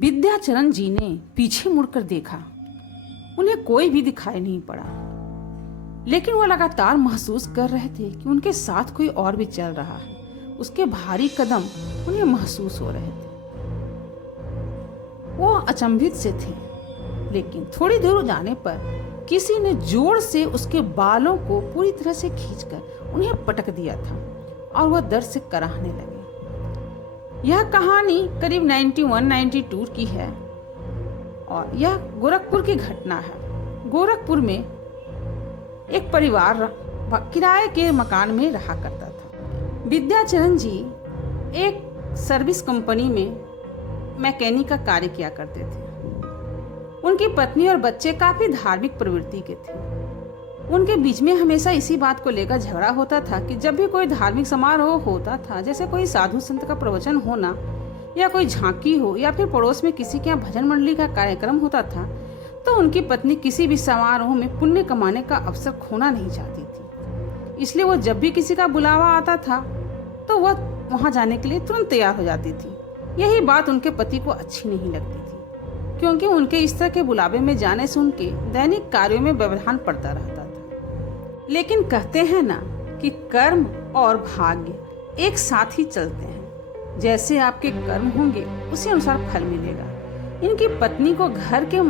विद्याचरण जी ने पीछे मुड़कर देखा। उन्हें कोई भी दिखाई नहीं पड़ा, लेकिन वो लगातार महसूस कर रहे थे कि उनके साथ कोई और भी चल रहा है। उसके भारी कदम उन्हें महसूस हो रहे थे। वो अचंभित से थे, लेकिन थोड़ी दूर जाने पर किसी ने जोर से उसके बालों को पूरी तरह से खींचकर उन्हें पटक दिया था और वह दर्द से कराहने लगे। यह कहानी करीब 91-92 की है और यह गोरखपुर की घटना है। गोरखपुर में एक परिवार किराए के मकान में रहा करता था। विद्याचरण जी एक सर्विस कंपनी में मैकेनिक का कार्य किया करते थे। उनकी पत्नी और बच्चे काफी धार्मिक प्रवृत्ति के थे। उनके बीच में हमेशा इसी बात को लेकर झगड़ा होता था कि जब भी कोई धार्मिक समारोह होता था, जैसे कोई साधु संत का प्रवचन होना या कोई झांकी हो या फिर पड़ोस में किसी के यहाँ भजन मंडली का कार्यक्रम होता था, तो उनकी पत्नी किसी भी समारोह में पुण्य कमाने का अवसर खोना नहीं चाहती थी। इसलिए वो जब भी किसी का बुलावा आता था तो वह वहां जाने के लिए तुरंत तैयार हो जाती थी। यही बात उनके पति को अच्छी नहीं लगती थी, क्योंकि उनके इस तरह के बुलावे में जाने से उनके दैनिक कार्यों में व्यवधान पड़ता रहता था। लेकिन कहते हैं ना कि कर्म और भाग्य एक साथ ही चलते हैं। जैसे आपके कर्म होंगे उसी अनुसार फल मिलेगा। इनकी पत्नी को घर के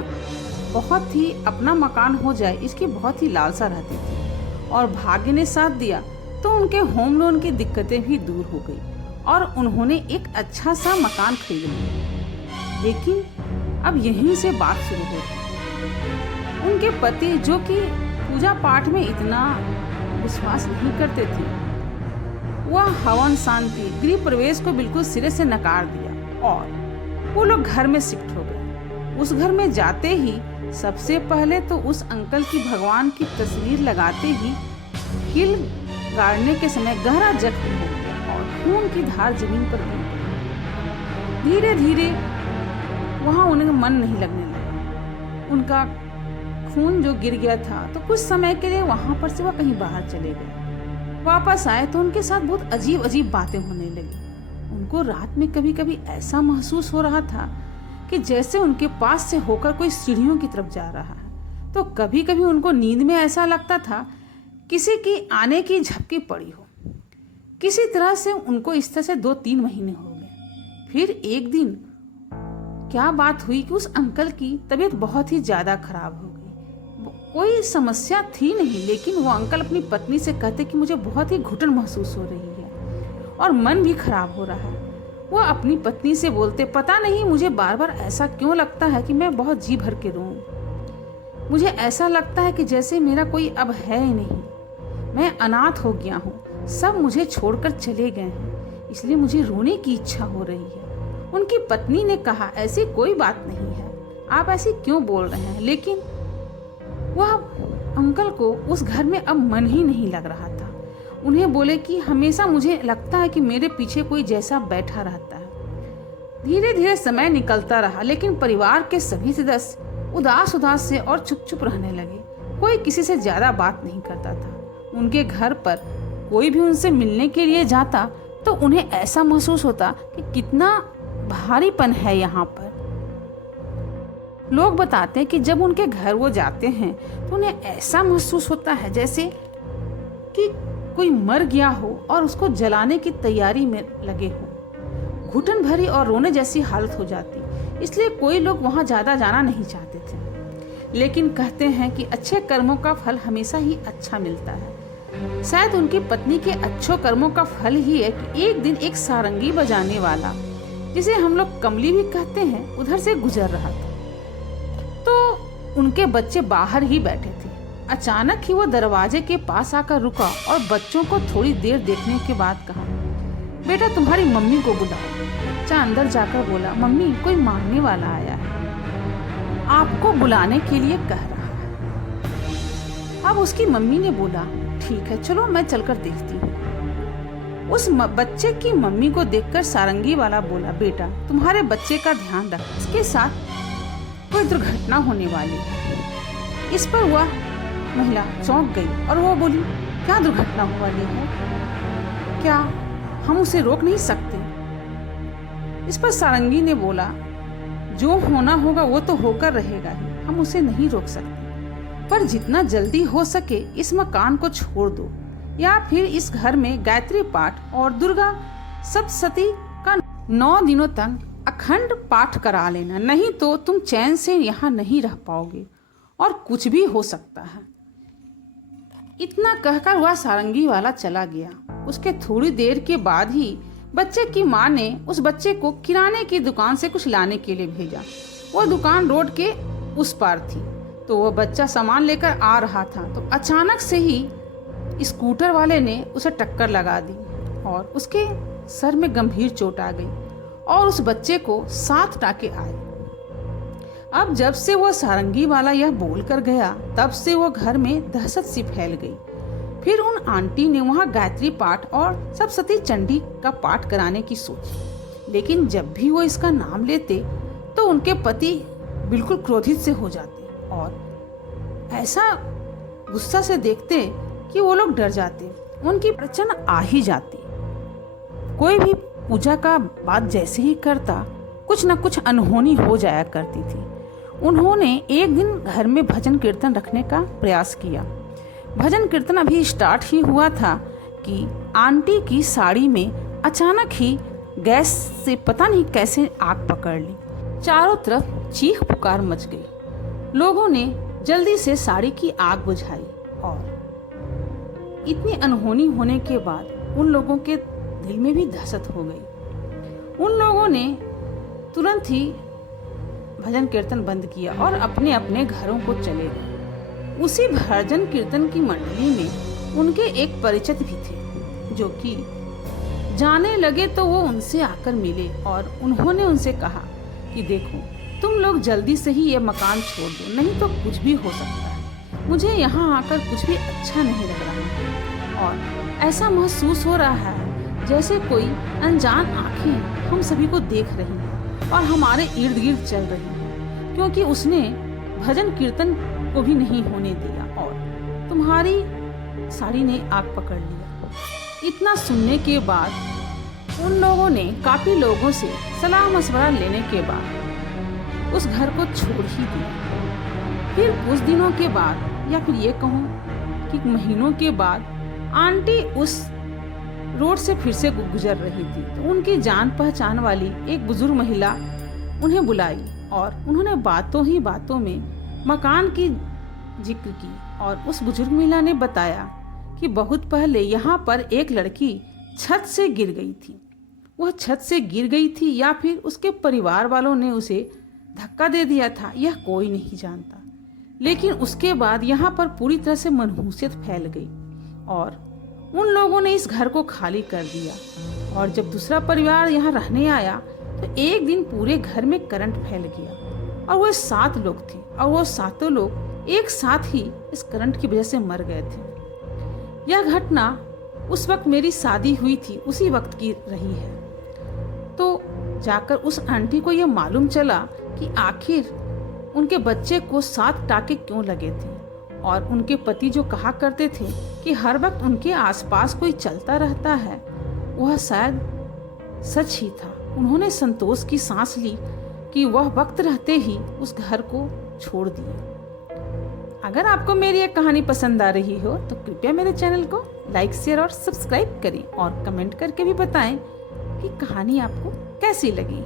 बहुत ही अपना मकान हो जाए इसकी बहुत ही लालसा रहती थी, और भाग्य ने साथ दिया तो उनके होम लोन की दिक्कतें भी दूर हो गई और उन्होंने एक अच्छा सा मकान खरीद लिया। लेकिन अब यहीं से बात शुरू होती। उनके पति, जो कि पूजा पाठ में इतना विश्वास नहीं करते थे, वह हवन शांति गृह प्रवेश को बिल्कुल सिरे से नकार दिया और वो लोग घर में शिफ्ट हो गए। उस घर में जाते ही सबसे पहले तो उस अंकल की भगवान की तस्वीर लगाते ही कील गाड़ने के समय गहरा जख्म हो गया और खून की धार जमीन पर गिर गई। धीरे धीरे वहां उन्हें मन नहीं लगने लगा। उनका खून जो गिर गया था तो कुछ समय के लिए वहां पर से वह कहीं बाहर चले गए। वापस आए तो उनके साथ बहुत अजीब अजीब बातें होने लगी। उनको रात में कभी कभी ऐसा महसूस हो रहा था कि जैसे उनके पास से होकर कोई सीढ़ियों की तरफ जा रहा है, तो कभी कभी उनको नींद में ऐसा लगता था किसी की आने की झपकी पड़ी हो। किसी तरह से उनको इस तरह से 2-3 महीने हो गए। फिर एक दिन क्या बात हुई कि उस अंकल की तबीयत बहुत ही ज्यादा खराब हो गई। कोई समस्या थी नहीं, लेकिन वो अंकल अपनी पत्नी से कहते कि मुझे बहुत ही घुटन महसूस हो रही है और मन भी खराब हो रहा है। वो अपनी पत्नी से बोलते, पता नहीं मुझे बार बार ऐसा क्यों लगता है कि मैं बहुत जी भर के रोऊं। मुझे ऐसा लगता है कि जैसे मेरा कोई अब है ही नहीं, मैं अनाथ हो गया हूँ, सब मुझे छोड़कर चले गए हैं, इसलिए मुझे रोने की इच्छा हो रही है। उनकी पत्नी ने कहा, ऐसी कोई बात नहीं है, आप ऐसे क्यों बोल रहे हैं। लेकिन वह अंकल को उस घर में अब मन ही नहीं लग रहा था। उन्हें बोले कि हमेशा मुझे लगता है कि मेरे पीछे कोई जैसा बैठा रहता है। धीरे धीरे समय निकलता रहा, लेकिन परिवार के सभी सदस्य उदास उदास से और चुप चुप रहने लगे। कोई किसी से ज्यादा बात नहीं करता था। उनके घर पर कोई भी उनसे मिलने के लिए जाता तो उन्हें ऐसा महसूस होता कि कितना भारीपन है यहाँ पर। लोग बताते हैं कि जब उनके घर वो जाते हैं तो उन्हें ऐसा महसूस होता है जैसे कि कोई मर गया हो और उसको जलाने की तैयारी में लगे हो। घुटन भरी और रोने जैसी हालत हो जाती, इसलिए कोई लोग वहां ज्यादा जाना नहीं चाहते थे। लेकिन कहते हैं कि अच्छे कर्मों का फल हमेशा ही अच्छा मिलता है। शायद उनकी पत्नी के अच्छे कर्मों का फल ही है कि एक दिन एक सारंगी बजाने वाला, जिसे हम लोग कमली भी कहते हैं, उधर से गुजर रहा था। तो उनके बच्चे बाहर ही बैठे थे। अचानक ही वो दरवाजे के पास आकर रुका और बच्चों को थोड़ी देर देखने के बाद कहा, बेटा तुम्हारी मम्मी को बुलाओ। बच्चा अंदर जाकर बोला, मम्मी कोई मांगने वाला आया है, आपको बुलाने के लिए कह रहा है। अब उसकी मम्मी ने बोला, ठीक है चलो मैं चलकर देखती हूँ। उस बच्चे की मम्मी को देखकर सारंगी वाला बोला, बेटा तुम्हारे बच्चे का ध्यान रख, इसके साथ कोई दुर्घटना होने वाली है। इस पर वह महिला चौंक गई और वो बोली, क्या दुर्घटना होने वाली है, क्या हम उसे रोक नहीं सकते। इस पर सारंगी ने बोला, जो होना होगा वो तो होकर रहेगा ही, हम उसे नहीं रोक सकते। पर जितना जल्दी हो सके इस मकान को छोड़ दो, या फिर इस घर में गायत्री पाठ और दुर्गा सप्तशती का 9 दिनों तक अखंड पाठ करा लेना, नहीं तो तुम चैन से यहाँ नहीं रह पाओगे और कुछ भी हो सकता है। इतना कहकर वह सारंगी वाला चला गया। उसके थोड़ी देर के बाद ही बच्चे की माँ ने उस बच्चे को किराने की दुकान से कुछ लाने के लिए भेजा। वो दुकान रोड के उस पार थी, तो वह बच्चा सामान लेकर आ रहा था तो अचानक से ही स्कूटर वाले ने उसे टक्कर लगा दी और उसके सर में गंभीर चोट आ गई और उस बच्चे को 7 टाके आए। अब जब से वह सारंगी वाला यह बोल कर गया, तब से वह घर में दहशत सी फैल गई। फिर उन आंटी ने वहाँ गायत्री पाठ और सप्तशती चंडी का पाठ कराने की सोची, लेकिन जब भी वो इसका नाम लेते तो उनके पति बिल्कुल क्रोधित से हो जाते और ऐसा गुस्सा से देखते कि वो लोग डर जाते, उनकी प्रचंड आ ही जाती। कोई भी पूजा का बात जैसे ही करता, कुछ न कुछ अनहोनी हो जाया करती थी। उन्होंने एक दिन घर में भजन कीर्तन रखने का प्रयास किया। भजन कीर्तन अभी स्टार्ट ही हुआ था कि आंटी की साड़ी में अचानक ही गैस से पता नहीं कैसे आग पकड़ ली। चारों तरफ चीख पुकार मच गई। लोगों ने जल्दी से साड़ी की आग बुझाई और इतनी अनहोनी होने के बाद उन लोगों के दिल में भी दहशत हो गई। उन लोगों ने तुरंत ही भजन कीर्तन बंद किया और अपने अपने घरों को चले गए। उसी भजन कीर्तन की मंडली में उनके एक परिचित भी थे, जो कि जाने लगे तो वो उनसे आकर मिले और उन्होंने उनसे कहा कि देखो, तुम लोग जल्दी से ही ये मकान छोड़ दो, नहीं तो कुछ भी हो सकता है। मुझे यहाँ आकर कुछ भी अच्छा नहीं लग रहा है और ऐसा महसूस हो रहा है जैसे कोई अनजान आंखें हम सभी को देख रही हैं और हमारे इर्द गिर्द चल रही हैं, क्योंकि उसने भजन कीर्तन को भी नहीं होने दिया और तुम्हारी साड़ी ने आग पकड़ लिया। इतना सुनने के बाद उन लोगों ने काफी लोगों से सलाह मशवरा लेने के बाद उस घर को छोड़ ही दिया। फिर कुछ दिनों के बाद, या फिर ये कहूँ कि महीनों के बाद, आंटी उस रोड से फिर से गुजर रही थी तो उनकी जान पहचान वाली एक बुजुर्ग महिला उन्हें बुलाई और उन्होंने बातों ही बातों में मकान की जिक्र की और उस बुजुर्ग महिला ने बताया कि बहुत पहले यहाँ पर एक लड़की छत से गिर गई थी। वह छत से गिर गई थी या फिर उसके परिवार वालों ने उसे धक्का दे दिया था, यह कोई नहीं जानता। लेकिन उसके बाद यहाँ पर पूरी तरह से मनहूसियत फैल गई और उन लोगों ने इस घर को खाली कर दिया। और जब दूसरा परिवार यहाँ रहने आया तो एक दिन पूरे घर में करंट फैल गया और वो 7 लोग थे और वो 7 लोग एक साथ ही इस करंट की वजह से मर गए थे। यह घटना उस वक्त मेरी शादी हुई थी उसी वक्त की रही है। तो जाकर उस आंटी को यह मालूम चला कि आखिर उनके बच्चे को 7 टाके क्यों लगे थे और उनके पति जो कहा करते थे कि हर वक्त उनके आसपास कोई चलता रहता है, वह शायद सच ही था। उन्होंने संतोष की सांस ली कि वह वक्त रहते ही उस घर को छोड़ दिया। अगर आपको मेरी ये कहानी पसंद आ रही हो तो कृपया मेरे चैनल को लाइक, शेयर और सब्सक्राइब करें और कमेंट करके भी बताएं कि कहानी आपको कैसी लगी।